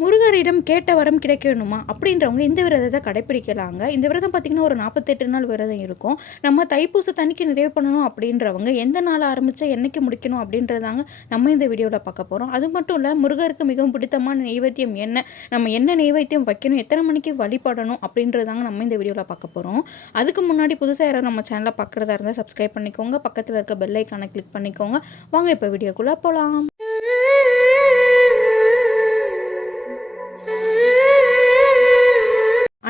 முருகரிடம் கேட்ட வரம் கிடைக்கணுமா அப்படின்றவங்க இந்த விரதத்தை கடைப்பிடிக்கலாங்க. இந்த விரதம் பார்த்திங்கன்னா ஒரு 48 நாள் விரதம் இருக்கும். நம்ம தைப்பூசத்தன்னைக்கு நிறைவு பண்ணணும் அப்படின்றவங்க எந்த நாள் ஆரம்பித்தா என்னைக்கு முடிக்கணும் அப்படின்றதாங்க நம்ம இந்த வீடியோவில் பார்க்க போகிறோம். அது மட்டும் இல்லை, முருகருக்கு மிகவும் பிடித்தமான நெய்வேத்தியம் என்ன, நம்ம என்ன நெய்வேத்தியம் வைக்கணும், எத்தனை மணிக்கு வழிபடணும் அப்படின்றதாங்க நம்ம இந்த வீடியோவில் பார்க்க போகிறோம். அதுக்கு முன்னாடி புதுசாக யாராவது நம்ம சேனலை பார்க்குறதா இருந்தால் சப்ஸ்கிரைப் பண்ணிக்கோங்க, பக்கத்தில் இருக்க பெல் ஐக்கானை கிளிக் பண்ணிக்கோங்க. வாங்க இப்போ வீடியோக்குள்ளே போகலாம்.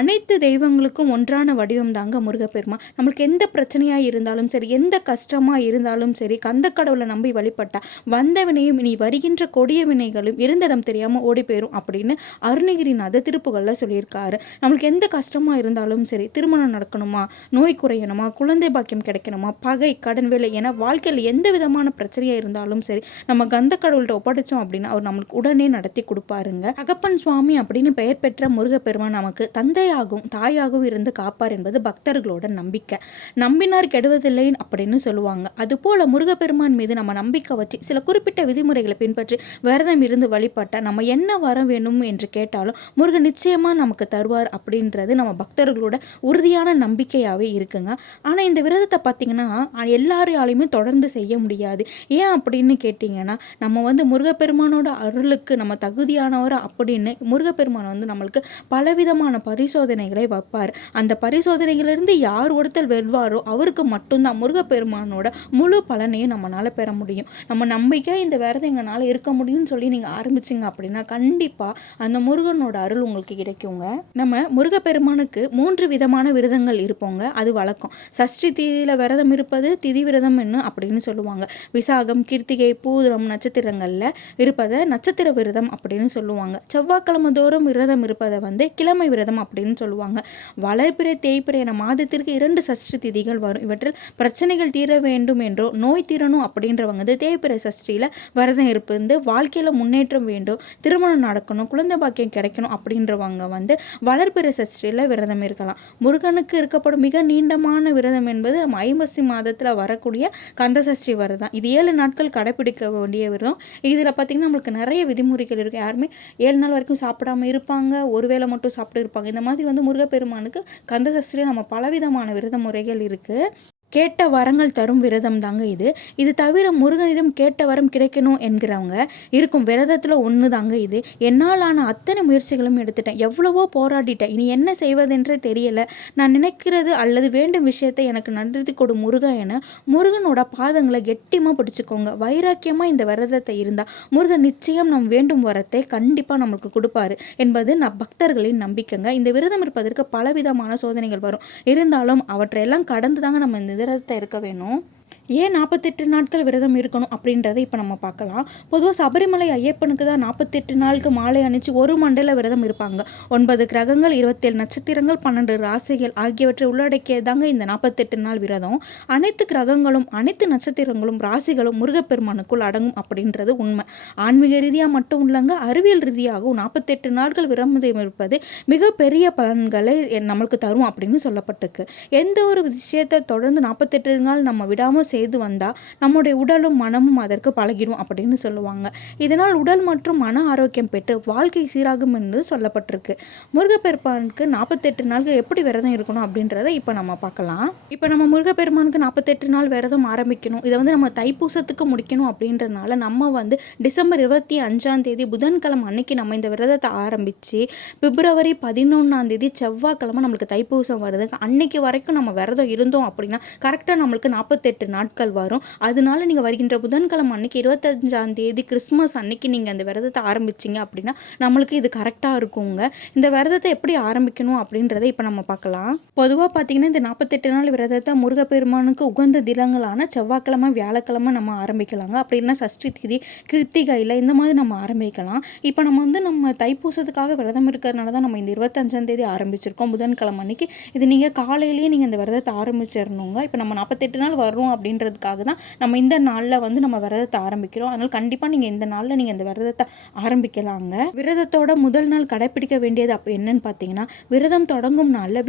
அனைத்து தெய்வங்களுக்கும் ஒன்றான வடிவம் தாங்க முருகப்பெருமான். நம்மளுக்கு எந்த பிரச்சனையாக இருந்தாலும் சரி, எந்த கஷ்டமாக இருந்தாலும் சரி, கந்த கடவுளை நம்பி வழிபட்டா வந்த வினையும் இனி வருகின்ற கொடிய வினைகளும் இருந்திடம் தெரியாமல் ஓடி போயிடும் அப்படின்னு அருணகிரிநாதர் திருப்புகளில் சொல்லியிருக்காரு. நம்மளுக்கு எந்த கஷ்டமாக இருந்தாலும் சரி, திருமணம் நடக்கணுமா, நோய் குறையணுமா, குழந்தை பாக்கியம் கிடைக்கணுமா, பகை கடன் வேலை என வாழ்க்கையில் எந்த விதமான பிரச்சனையாக இருந்தாலும் சரி, நம்ம கந்த கடவுள்கிட்ட ஒப்படைச்சோம் அப்படின்னா அவர் நம்மளுக்கு உடனே நடத்தி கொடுப்பாருங்க. அகப்பன் சுவாமி அப்படின்னு பெயர் பெற்ற முருகப்பெருமான் நமக்கு தந்தை தாயாகவும் இருந்து காப்பார் என்பது பக்தர்களோட நம்பிக்கை. நம்பினார் கெடுவதில்லை அப்படின்னு சொல்லுவாங்க. அதுபோல முருகப்பெருமான் மீது நம்ம நம்பிக்கை வச்சு சில குறிப்பிட்ட விதிமுறைகளை பின்பற்றி விரதம் இருந்து வழிபட்டா நம்ம என்ன வர வேணும் என்று கேட்டாலும் முருகன் நிச்சயமா நமக்கு தருவார் அப்படின்றது நம்ம பக்தர்களோட உறுதியான நம்பிக்கையாவே இருக்குங்க. ஆனா இந்த விரதத்தை பார்த்தீங்கன்னா எல்லாரையாலையுமே தொடர்ந்து செய்ய முடியாது. ஏன் அப்படின்னு கேட்டீங்கன்னா, நம்ம முருகப்பெருமானோட அருளுக்கு நம்ம தகுதியானவர் அப்படின்னு முருகப்பெருமான் நம்மளுக்கு பலவிதமான பரிசோதனைகளை வைப்பார். அந்த பரிசோதனைகளிலிருந்து யார் ஒருத்தர் வெல்வாரோ அவருக்கு மட்டும்தான் முருகப்பெருமானோட முழு பலனையும் நம்மளால பெற முடியும். நம்ம நம்பிக்கை இந்த விரதம் எங்களால் இருக்க முடியும்னு சொல்லி நீங்கள் ஆரம்பிச்சிங்க அப்படின்னா கண்டிப்பாக அந்த முருகனோட அருள் உங்களுக்கு கிடைக்குங்க. நம்ம முருகப்பெருமானுக்கு 3 விதமான விரதங்கள் இருப்போங்க. அது வழக்கம். சஷ்டி திதியில் விரதம் இருப்பது திதி விரதம் என்ன அப்படின்னு சொல்லுவாங்க. விசாகம், கிருத்திகை, பூரம் நட்சத்திரங்களில் இருப்பதை நட்சத்திர விரதம் அப்படின்னு சொல்லுவாங்க. செவ்வாய்க்கிழமை தோறும் விரதம் இருப்பதை கிழமை விரதம் அப்படின்னு சொல்லுவாங்க. வளர்பிறை தேய்பிறை என மாதத்திற்கு 2 சஷ்டி திதிகள் வரும். இவற்றில் பிரச்சனைகள் தீர வேண்டும் என்றோ நோய் தீரணும் அப்படின்றவங்க தேய்பிறை சஷ்டியில் விரதம் இருப்பது, வாழ்க்கையில் முன்னேற்றம் வேண்டும், திருமணம் நடக்கணும், குழந்தை பாக்கியம் கிடைக்கணும் அப்படின்றவங்க வளர்பிறை சஷ்டியில் விரதம் இருக்கலாம். முருகனுக்கு இருக்கப்படும் மிக நீண்டமான விரதம் என்பது நம்ம ஐப்பசி மாதத்தில் வரக்கூடிய கந்த சஷ்டி விரதம். இது 7 நாட்கள் கடைபிடிக்க வேண்டிய விரதம். இதில் பார்த்திங்கன்னா நம்மளுக்கு நிறைய விதிமுறைகள் இருக்குது. யாருமே 7 நாள் வரைக்கும் சாப்பிடாம இருப்பாங்க, ஒருவேளை மட்டும் சாப்பிட்டு இருப்பாங்க. இந்த மாதிரி முருகப்பெருமானுக்கு கந்த சஷ்டியில் நம்ம பலவிதமான விரத முறைகள் இருக்குது. கேட்ட வரங்கள் தரும் விரதம் தாங்க இது. இது தவிர முருகனிடம் கேட்ட வரம் கிடைக்கணும் என்கிறவங்க இருக்கும் விரதத்தில் ஒன்று தாங்க இது. என்னால் ஆன அத்தனை முயற்சிகளும் எடுத்துட்டேன், எவ்வளவோ போராடிட்டேன், இனி என்ன செய்வதென்றே தெரியலை, நான் நினைக்கிறது அல்லது வேண்டும் விஷயத்தை எனக்கு நடத்தி கொடு முருகா என முருகனோட பாதங்களை கெட்டியமாக பிடிச்சிக்கோங்க. வைராக்கியமாக இந்த விரதத்தை இருந்தால் முருகன் நிச்சயம் நம் வேண்டும் வரத்தை கண்டிப்பாக நம்மளுக்கு கொடுப்பாரு என்பது பக்தர்களின் நம்பிக்கைங்க. இந்த விரதம் இருப்பதற்கு பலவிதமான சோதனைகள் வரும். இருந்தாலும் அவற்றையெல்லாம் கடந்து தாங்க நம்ம இந்த விரதத்தை இருக்க வேணும். ஏன் 48 நாட்கள் விரதம் இருக்கணும் அப்படின்றத இப்போ நம்ம பார்க்கலாம். பொதுவாக சபரிமலை ஐயப்பனுக்கு தான் 48 நாளுக்கு மாலை அணிச்சு ஒரு மண்டல விரதம் இருப்பாங்க. 9 கிரகங்கள், 27 நட்சத்திரங்கள், 12 ராசிகள் ஆகியவற்றை உள்ளடக்கியதாங்க இந்த 48 நாள் விரதம். அனைத்து கிரகங்களும் அனைத்து நட்சத்திரங்களும் ராசிகளும் முருகப்பெருமானுக்குள் அடங்கும் அப்படின்றது உண்மை. ஆன்மீக ரீதியாக மட்டும் இல்லைங்க, அறிவியல் ரீதியாகவும் 48 நாட்கள் விரதம் இருப்பது மிகப்பெரிய பலன்களை நம்மளுக்கு தரும் அப்படின்னு சொல்லப்பட்டிருக்கு. எந்த ஒரு விஷயத்தை தொடர்ந்து 48 நாள் நம்ம விடாமல் செய்து வந்தால் நம்முடைய உடலும் மனமும் அதற்கு பழகிடும் அப்படின்னு சொல்லுவாங்க. இதனால் உடல் மற்றும் மன ஆரோக்கியம் பெற்று வாழ்க்கை சீராகும் என்று சொல்லப்பட்டிருக்கு. முருகப்பெருமானுக்கு 48 நாள்கள் எப்படி விரதம் இருக்கணும் அப்படின்றத இப்போ நம்ம பார்க்கலாம். இப்போ நம்ம முருகப்பெருமானுக்கு 48 நாள் விரதம் ஆரம்பிக்கணும், இதை நம்ம தைப்பூசத்துக்கு முடிக்கணும் அப்படின்றதுனால நம்ம டிசம்பர் 25 புதன்கிழமை அன்னைக்கு நம்ம இந்த விரதத்தை ஆரம்பித்து பிப்ரவரி 11 செவ்வாய்க்கிழமை நம்மளுக்கு தைப்பூசம் வருது. அன்னைக்கு வரைக்கும் நம்ம விரதம் இருந்தோம் அப்படின்னா கரெக்டாக நம்மளுக்கு 48 நாட்கள் வரும். அதனால நீங்கள் வருகின்ற புதன்கிழமை அன்னைக்கு 25 கிறிஸ்மஸ் அன்னைக்கு நீங்கள் அந்த விரதத்தை ஆரம்பிச்சிங்க அப்படின்னா நம்மளுக்கு இது கரெக்டாக இருக்குங்க. இந்த விரதத்தை எப்படி ஆரம்பிக்கணும் அப்படின்றத இப்போ நம்ம பார்க்கலாம். பொதுவாக பார்த்தீங்கன்னா இந்த 48 நாள் விரதத்தை முருகப்பெருமானுக்கு உகந்த தினங்களான செவ்வாய்க்கிழமை, வியாழக்கிழமை நம்ம ஆரம்பிக்கலாங்க. அப்படி இல்லைன்னா சஷ்டி திதி, கிருத்திகையில் இந்த மாதிரி நம்ம ஆரம்பிக்கலாம். இப்போ நம்ம தைப்பூசத்துக்காக விரதம் இருக்கிறதுனால தான் நம்ம இந்த 25 ஆரம்பிச்சிருக்கோம் புதன்கிழமை அன்னைக்கு. இது நீங்கள் காலையிலேயே நீங்கள் இந்த விரதத்தை ஆரம்பிச்சிடணுங்க. இப்போ நம்ம 48 நாள் வர்றோம் அப்படின்றதுக்காக தான் நம்ம இந்த நாளில் வந்து நம்ம விரதத்தை ஆரம்பிக்கிறோம். அதனால் கண்டிப்பாக நீங்கள் இந்த நாளில் நீங்கள் இந்த விரதத்தை ஆரம்பிக்கலாங்க. விரதத்தோட முதல் நாள் கடைப்பிடிக்க வேண்டியது அப்போ என்னன்னு பார்த்தீங்கன்னா, விரதம் தொடங்கும் நாளில்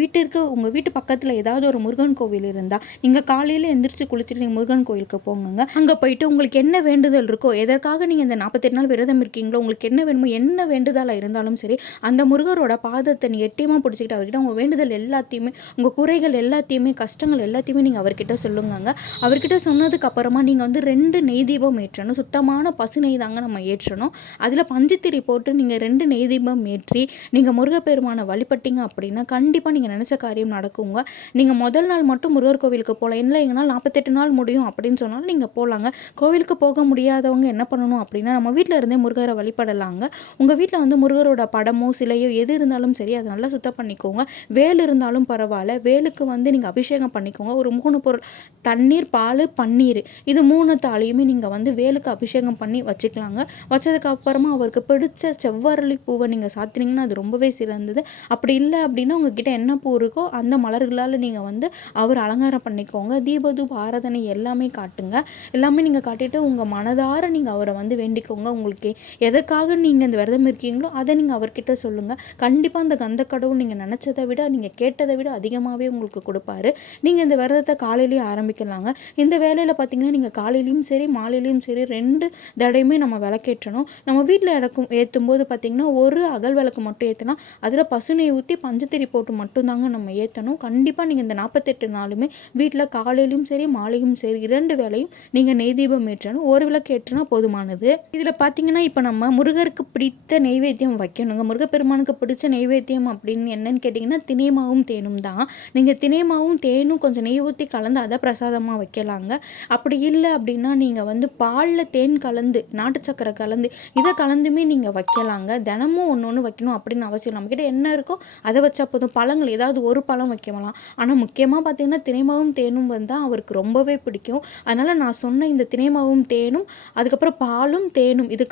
உங்கள் வீட்டு பக்கத்தில் ஏதாவது ஒரு முருகன் கோவில் இருந்தால் நீங்கள் காலையில் எந்திரிச்சு குளிச்சுட்டு நீங்கள் முருகன் கோயிலுக்கு போங்க. அங்கே போயிட்டு உங்களுக்கு என்ன வேண்டுதல் இருக்கோ, எதற்காக நீங்கள் இந்த 48 நாள் விரதம் இருக்கீங்களோ, உங்களுக்கு என்ன வேணுமோ, என்ன வேண்டுதலாக இருந்தாலும் சரி, அந்த முருகரோட பாதத்தை நீ எட்டியமாக பிடிச்சிக்கிட்டு அவர்கிட்ட உங்கள் வேண்டுதல் எல்லாத்தையுமே, உங்கள் குறைகள் எல்லாத்தையுமே, கஷ்டங்கள் எல்லாத்தையுமே நீங்கள் அவர்கிட்ட சொல்லுங்க. அவர்கிட்ட சொன்னதுக்கு அப்புறமா நீங்கள் வந்து 2 நெய் தீபம் ஏற்றணும். சுத்தமான பசு நெய் தாங்க நம்ம ஏற்றணும். அதில் பஞ்சுத்திரி போட்டு நீங்கள் 2 நெய் தீபம் ஏற்றி நீங்கள் முருகப்பெருமானை வழிபட்டீங்க அப்படின்னா கண்டிப்பாக நீங்கள் நினச்ச காரியம் நடக்குங்க. நீங்கள் முதல் நாள் மட்டும் முருகர் கோவிலுக்கு போகலாம், இல்லை எங்களால் 48 நாள் முடியும் அப்படின்னு சொன்னாலும் நீங்கள் போகலாங்க. கோவிலுக்கு போக முடியாதவங்க என்ன பண்ணணும் அப்படின்னா, நம்ம வீட்டில் இருந்தே முருகரை வழிபடலாங்க. உங்கள் வீட்டில் வந்து முருகரோட படமோ சிலையோ எது இருந்தாலும் சரி, அதை நல்லா சுத்தம் பண்ணிக்கோங்க. வேல் இருந்தாலும் பரவாயில்ல, வேலுக்கு வந்து நீங்கள் அபிஷேகம் பண்ணிக்கோங்க. ஒரு 3 பொருள், தண்ணீர், பால், பன்னீர், இது 3 நீங்கள் வந்து வேலுக்கு அபிஷேகம் பண்ணி வச்சுக்கலாங்க. வச்சதுக்கு அப்புறமா அவருக்கு பிடிச்ச செவ்வரளி பூவை நீங்கள் சாத்தினீங்கன்னா அது ரொம்பவே சிறந்தது. அப்படி இல்லை அப்படின்னா உங்ககிட்ட என்ன பூ இருக்கோ அந்த மலர்களால் நீங்கள் வந்து அவர் அலங்காரம் பண்ணிக்கோங்க. தீபதூப ஆராதனை எல்லாமே காட்டுங்க. எல்லாமே நீங்கள் காட்டிட்டு உங்கள் மனதார நீங்கள் அவரை வந்து வேண்டிக்கோங்க. உங்களுக்கு எதற்காக நீங்கள் இந்த விரதம் இருக்கீங்களோ அதை நீங்கள் அவர்கிட்ட சொல்லுங்கள். கண்டிப்பாக அந்த கந்த கடவுள் நீங்கள் நினச்சதை விட, நீங்கள் கேட்டதை விட அதிகமாகவே உங்களுக்கு கொடுப்பாரு. நீங்கள் இந்த விரதத்தை காலையிலேயே ஆரம்பிக்கலாங்க. இந்த வேலையில் பார்த்தீங்கன்னா நீங்கள் காலையிலையும் சரி மாலையிலையும் சரி 2 தடையுமே நம்ம விளக்கேற்றணும். நம்ம வீட்டில் ஏற்றும் போது பார்த்தீங்கன்னா ஒரு அகல் விளக்கு மட்டும் ஏற்றலாம். அதில் பசுனை ஊற்றி பஞ்சத்திரி போட்டு மட்டும்தாங்க நம்ம ஏற்றணும். கண்டிப்பாக நீங்கள் இந்த 48 நாளுமே வீட்டில் காலையிலையும் சரி மாலையும் சரி 2 வேளையும் நீங்கள் நெய் தீபம் ஏற்றணும். ஒரு விளக்கு ஏற்றினா போதுமானது. இதில் பார்த்தீங்கன்னா இப்போ நம்ம முருகருக்கு பிடித்த நெய்வேத்தியம் வைக்கணுங்க. முருகப்பெருமானுக்கு பிடிச்ச நெய்வேத்தியம் அப்படின்னு என்னன்னு கேட்டிங்கன்னா தினைமாவும் தேனும் தான். நீங்கள் தினைமாவும் தேனும் கொஞ்சம் நெய் ஊற்றி கலந்து அதை பிரசாதமாக வைக்கலாங்க. அப்படி இல்லை அப்படின்னா நீங்கள் வந்து பாலில் தேன் கலந்து, நாட்டு சக்கரை கலந்து, இதை கலந்துமே நீங்கள் வைக்கலாங்க. தினமும் ஒன்று வைக்கணும் அப்படின்னு அவசியம். நம்மக்கிட்ட என்ன இருக்கோ அதை வச்சா போதும். பழங்கள் ஏதாவது ஒரு பழம் வைக்கலாம். ஆனால் முக்கியமாக பார்த்தீங்கன்னா தினைமாவும் தேனும் வந்தால் அவருக்கு ரொம்பவே பிடிக்கும். அதனால் நான் சொன்ன இந்த தினைமாவும் தேனும் அதுக்கப்புறம் பாலும் தேனும் இது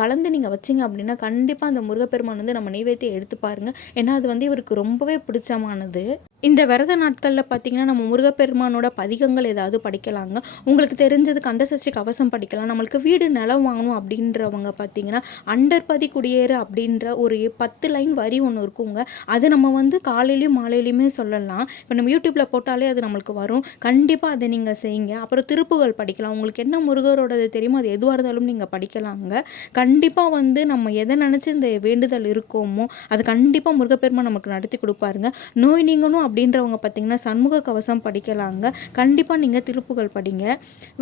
கலந்து நீங்கள் வச்சிங்க அப்படின்னா கண்டிப்பாக அந்த முருகப்பெருமான் வந்து நம்ம நெய்வேத்தியம் எடுத்து பாருங்கள். ஏன்னா அது வந்து இவருக்கு ரொம்பவே பிடிச்சமானது. இந்த விரத நாட்களில் பார்த்தீங்கன்னா நம்ம முருகப்பெருமானோட பதிகங்கள் ஏதாவது படிக்கலாங்க. உங்களுக்கு தெரிஞ்சது கந்தசஷ்டி கவசம் படிக்கலாம். நம்மளுக்கு வீடு நிலம் வாங்கணும் அப்படின்றவங்க பார்த்தீங்கன்னா அண்டர்பதி குடியேறு அப்படின்ற ஒரு 10 லைன் வரி ஒன்று இருக்குங்க. அது நம்ம வந்து காலையிலையும் மாலையிலையுமே சொல்லலாம். இப்போ நம்ம யூடியூப்பில் போட்டாலே அது நம்மளுக்கு வரும். கண்டிப்பாக அதை நீங்கள் செய்யுங்க. அப்புறம் திருப்புகள் படிக்கலாம். உங்களுக்கு என்ன முருகரோடது தெரியுமோ அது எதுவாக இருந்தாலும் நீங்கள் படிக்கலாங்க. கண்டிப்பாக வந்து நம்ம எதை நினச்சி இந்த வேண்டுதல் இருக்கோமோ அது கண்டிப்பாக முருகப்பெருமான் நமக்கு நடத்தி கொடுப்பாருங்க. நோய் நீங்கணும் அப்படின்றவங்க பார்த்தீங்கன்னா சண்முக கவசம் படிக்கலாங்க. கண்டிப்பாக நீங்கள் திருப்புகள் படிங்க.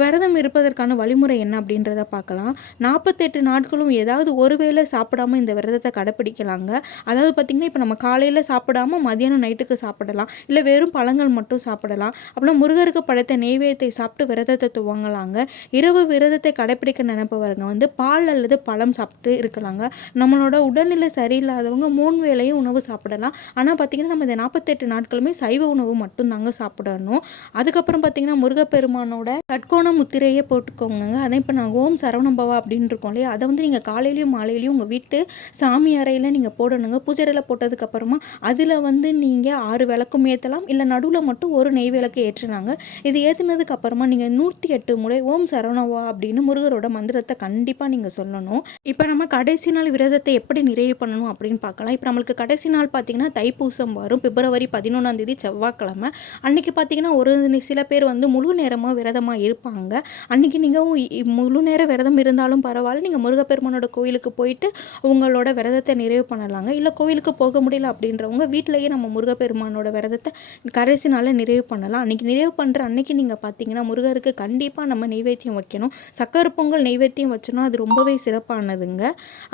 விரதம் இருப்பதற்கான வழிமுறை என்ன அப்படின்றத பார்க்கலாம். 48 நாட்களும் ஏதாவது ஒரு வேளை சாப்பிடாம இந்த விரதத்தை கடைப்பிடிக்கலாங்க. அதாவது பார்த்திங்கன்னா இப்போ நம்ம காலையில் சாப்பிடாம மதியானம் நைட்டுக்கு சாப்பிடலாம், இல்லை வெறும் பழங்கள் மட்டும் சாப்பிடலாம். அப்புறம் முருகருக்கு படைத்த நெய்வேத்தியை சாப்பிட்டு விரதத்தை துவங்கலாங்க. இரவு விரதத்தை கடைப்பிடிக்க நினைப்பவங்க வந்து பால் அல்லது பழம் சாப்பிட்டு இருக்கலாங்க. நம்மளோட உடல்நிலை சரியில்லாதவங்க 3 வேளையும் உணவு சாப்பிடலாம். ஆனால் பார்த்திங்கன்னா நம்ம இந்த 48 நாட்கள் சைவ உணவு மட்டும் தாங்க சாப்பிடணும். அதுக்கப்புறம் பார்த்தீங்கன்னா முருகப்பெருமானோட கட்கோண முத்திரையே போட்டுக்கோங்க. அதை இப்போ நான் ஓம் சரவணபவா அப்படின்னு இருக்கோம் இல்லையா, அதை வந்து நீங்கள் காலையிலையும் மாலையிலையும் உங்கள் வீட்டு சாமி அறையில் நீங்கள் போடணுங்க. பூஜை அறையில் போட்டதுக்கப்புறமா அதில் வந்து நீங்கள் 6 விளக்கும் ஏற்றலாம், இல்லை நடுவில் மட்டும் ஒரு நெய் விளக்கு ஏற்றினாங்க. இது ஏற்றினதுக்கு அப்புறமா நீங்கள் 108 முறை ஓம் சரவணபவா அப்படின்னு முருகரோட மந்திரத்தை கண்டிப்பாக நீங்கள் சொல்லணும். இப்போ நம்ம கடைசி நாள் விரதத்தை எப்படி நிறைவு பண்ணணும் அப்படின்னு பார்க்கலாம். இப்போ நம்மளுக்கு கடைசி நாள் பார்த்தீங்கன்னா தைப்பூசம் வரும். பிப்ரவரி 11 செவ்வாய்க்கிழமை. அன்னைக்கு பார்த்தீங்கன்னா ஒரு சில பேர் வந்து முழு நேரமாக விரதமாக இருப்பாங்க. அன்னைக்கு நீங்கள் முழு நேர விரதம் இருந்தாலும் பரவாயில்ல, நீங்கள் முருகப்பெருமானோட கோயிலுக்கு போயிட்டு உங்களோட விரதத்தை நிறைவு பண்ணலாங்க. இல்லை கோவிலுக்கு போக முடியல அப்படின்றவங்க வீட்டிலேயே நம்ம முருகப்பெருமானோட விரதத்தை கடைசி நாளில் நிறைவு பண்ணலாம். அன்றைக்கி நிறைவு பண்ணுற அன்னைக்கு நீங்கள் பார்த்தீங்கன்னா முருகருக்கு கண்டிப்பாக நம்ம நெய்வேத்தியம் வைக்கணும். சக்கரை பொங்கல் நெய்வேத்தியம் வச்சோன்னா அது ரொம்பவே சிறப்பானதுங்க.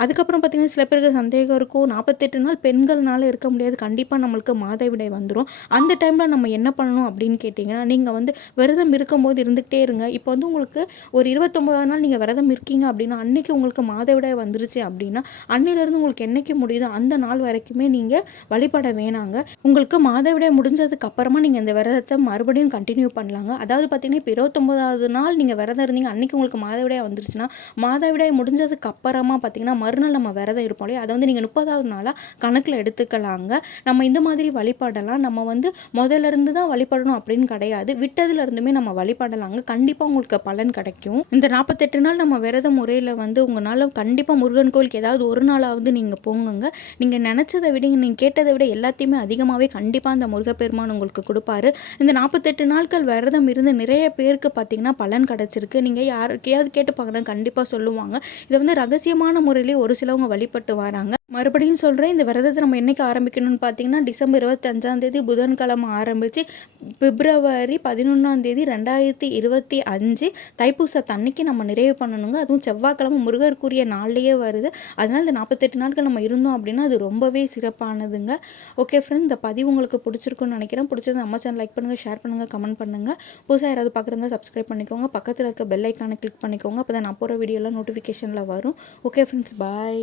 அதுக்கப்புறம் பார்த்தீங்கன்னா சில பேருக்கு சந்தேகம் இருக்கும், 48 நாள் பெண்கள்னால இருக்க முடியாது, கண்டிப்பாக நம்மளுக்கு மாதவிடாய் வந்துடும். அந்த டைமில் நம்ம என்ன பண்ணணும் அப்படின்னு கேட்டிங்கன்னா, நீங்கள் வந்து விரதம் இருக்கும்போது இருந்துகிட்டே இருங்க. இப்போ வந்து உங்களுக்கு ஒரு 29 நாள் நீங்கள் விரதம் இருக்கீங்க அப்படின்னா அன்றைக்கி உங்களுக்கு மாதவிடாய் வந்துருச்சு அப்படின்னா அன்னையிலேருந்து உங்களுக்கு என்றைக்கு முடியுதோ அந்த நாள் வரைக்குமே நீங்கள் வழிபட வேணாங்க. உங்களுக்கு மாதவிடாய் முடிஞ்சதுக்கு அப்புறமா நீங்கள் இந்த விரதத்தை மறுபடியும் கண்டினியூ பண்ணலாங்க. அதாவது பார்த்தீங்கன்னா இப்போ 29வது நாள் நீங்கள் விரதம் இருந்தீங்க, அன்றைக்கி உங்களுக்கு மாதவிடாய் வந்துருச்சுன்னா மாதவிடாய் முடிஞ்சதுக்கு அப்புறமா பார்த்தீங்கன்னா மறுநாள் நம்ம விரதம் இருப்போம் இல்லையா, அதை வந்து நீங்கள் 30வது நாளாக கணக்கில் எடுத்துக்கலாங்க. நம்ம இந்த மாதிரி வழிபடலாம். நம்ம வந்து முதல்ல இருந்து தான் வழிபடணும் அப்படின்னு கிடையாது. விட்ட கேட்டதுல இருந்துமே நம்ம வழிபடலாங்க. கண்டிப்பாக உங்களுக்கு பலன் கிடைக்கும். இந்த 48 நாள் நம்ம விரத முறையில் வந்து உங்களால் கண்டிப்பாக முருகன் கோயிலுக்கு ஏதாவது ஒரு நாளாவது நீங்கள் போங்கங்க. நீங்கள் நினச்சதை விட நீங்கள் கேட்டதை விட எல்லாத்தையுமே அதிகமாகவே கண்டிப்பாக அந்த முருகப்பெருமான் உங்களுக்கு கொடுப்பாரு. இந்த 48 நாட்கள் விரதம் இருந்து நிறைய பேருக்கு பார்த்தீங்கன்னா பலன் கிடச்சிருக்கு. நீங்கள் யாருக்கையாவது கேட்டு பார்க்குறேன் கண்டிப்பாக சொல்லுவாங்க. இதை வந்து ரகசியமான முறையிலே ஒரு சிலவங்க வழிபட்டு வராங்க. மறுபடியும் சொல்கிறேன், இந்த விரதத்தை நம்ம என்றைக்கு ஆரம்பிக்கணும்னு பார்த்தீங்கன்னா டிசம்பர் 25 புதன்கிழமை ஆரம்பித்து பிப்ரவரி 11 2025 தைப்பூசத்தன்னைக்கு நம்ம நிறைவு பண்ணணுங்க. அதுவும் செவ்வாய்க்கிழமை முருகருக்குரிய நாள்லேயே வருது. அதனால் இந்த 48 நாட்கள் நம்ம இருந்தோம் அப்படின்னா அது ரொம்பவே சிறப்பானதுங்க. ஓகே ஃப்ரெண்ட்ஸ், இந்த பதிவு உங்களுக்கு பிடிச்சிருக்குன்னு நினைக்கிறேன். பிடிச்சது நம்ம சேனல் லைக் பண்ணுங்கள், ஷேர் பண்ணுங்கள், கமெண்ட் பண்ணுங்கள். புதுசாக யாராவது பார்க்குறதா சப்ஸ்கிரைப் பண்ணிக்கோங்க. பக்கத்தில் இருக்க பெல் ஐக்கானை கிளிக் பண்ணிக்கோங்க. அப்போ தான் நான் போகிற வீடியோலாம் நோட்டிஃபிகேஷனில் வரும். ஓகே ஃப்ரெண்ட்ஸ், பாய்.